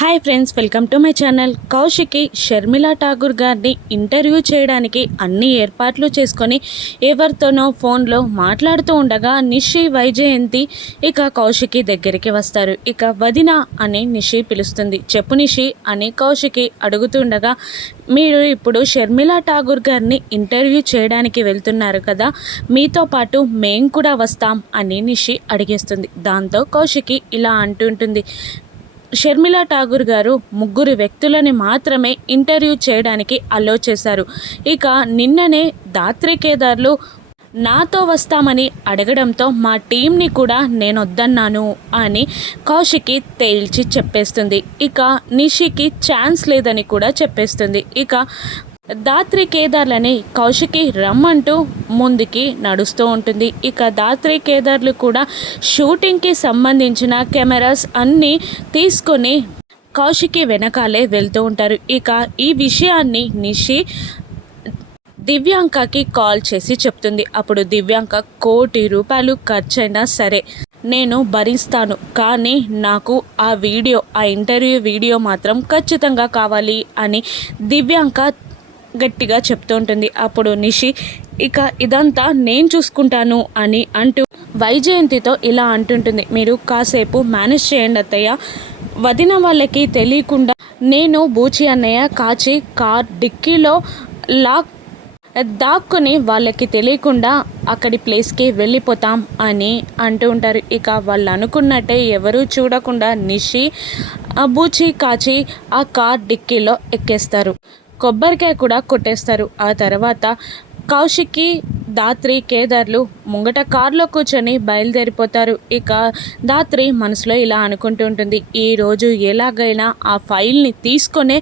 Hi friends welcome to my channel. Kaushiki Sharmila Tagore గారిని interview చేయడానికి అన్ని ఏర్పాట్లు చేసుకొని ఎవరితోనో ఫోన్లో మాట్లాడుతూ ఉండగా నిషి వైజయంతి ఇక కౌశికి దగ్గరికి వస్తారు. ఇక వదిన అని నిషి పిలుస్తుంది. చెప్పు నిషి అని కౌశికి అడుగుతుండగా మీరు ఇప్పుడు షర్మిలా ఠాగూర్ గారిని ఇంటర్వ్యూ చేయడానికి వెళ్తున్నారు కదా మీతో పాటు మేం కూడా వస్తాం అని నిషి అడిగేస్తుంది. దాంతో కౌశికి ఇలా అంటుంటుంది. షర్మిలా ఠాగూర్ గారు ముగ్గురు వ్యక్తులని మాత్రమే ఇంటర్వ్యూ చేయడానికి అలో చేశారు. ఇక నిన్ననే దాత్రికేదార్లు నాతో వస్తామని అడగడంతో మా టీంని కూడా నేను వద్దన్నాను అని కౌశికి తేల్చి చెప్పేస్తుంది. ఇక నిషికి ఛాన్స్ లేదని కూడా చెప్పేస్తుంది. ఇక దాత్రి కేదార్లని కౌశికి రమ్మంటూ ముందుకి నడుస్తూ ఉంటుంది. ఇక దాత్రి కేదార్లు కూడా షూటింగ్కి సంబంధించిన కెమెరాస్ అన్నీ తీసుకొని కౌశికి వెనకాలే వెళ్తూ ఉంటారు. ఇక ఈ విషయాన్ని నిషి దివ్యాంకకి కాల్ చేసి చెప్తుంది. అప్పుడు దివ్యాంక కోటి రూపాయలు ఖర్చైనా సరే నేను భరిస్తాను. కానీ నాకు ఆ వీడియో ఆ ఇంటర్వ్యూ వీడియో మాత్రం ఖచ్చితంగా కావాలి అని దివ్యాంక గట్టిగా చెప్తూ ఉంటుంది. అప్పుడు నిషి ఇక ఇదంతా నేను చూసుకుంటాను అని అంటూ వైజయంతితో ఇలా అంటుంటుంది. మీరు కాసేపు మేనేజ్ చేయండి అత్తయ్య. వదిన వాళ్ళకి తెలియకుండా నేను బూచి అన్నయ్య కాచి కార్ డిక్కీలో లాక్ దాక్కుని వాళ్ళకి తెలియకుండా అక్కడి ప్లేస్కి వెళ్ళిపోతాం అని అంటూ ఉంటారు. ఇక వాళ్ళు అనుకున్నట్టే ఎవరూ చూడకుండా నిషి బూచి కాచి ఆ కార్ డిక్కీలో ఎక్కేస్తారు. కొబ్బరికాయ కూడా కొట్టేస్తారు. ఆ తర్వాత కౌశిక్కి దాత్రి కేదార్లు ముంగట కారులో కూర్చొని బయలుదేరిపోతారు. ఇక దాత్రి మనసులో ఇలా అనుకుంటూ ఉంటుంది. ఈరోజు ఎలాగైనా ఆ ఫైల్ని తీసుకొనే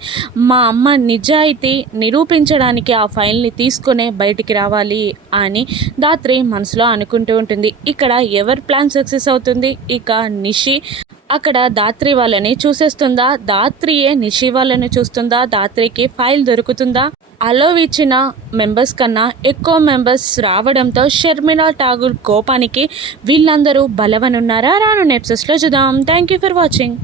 మా అమ్మ నిజాయితీ నిరూపించడానికి ఆ ఫైల్ని తీసుకొనే బయటికి రావాలి అని దాత్రి మనసులో అనుకుంటూ ఉంటుంది. ఇక్కడ ఎవరి ప్లాన్ సక్సెస్ అవుతుంది? ఇక నిషి అక్కడ దాత్రి వాళ్ళని చూసేస్తుందా? దాత్రియే నిషి వాళ్ళని చూస్తుందా? దాత్రికి ఫైల్ దొరుకుతుందా? అలో ఇచ్చిన మెంబర్స్ కన్నా ఎక్కువ మెంబర్స్ రావడంతో షర్మిలా ఠాగూర్ కోపానికి వీళ్ళందరూ బలవనున్నారా? రాను నెప్సెస్లో చూద్దాం. Thank you for watching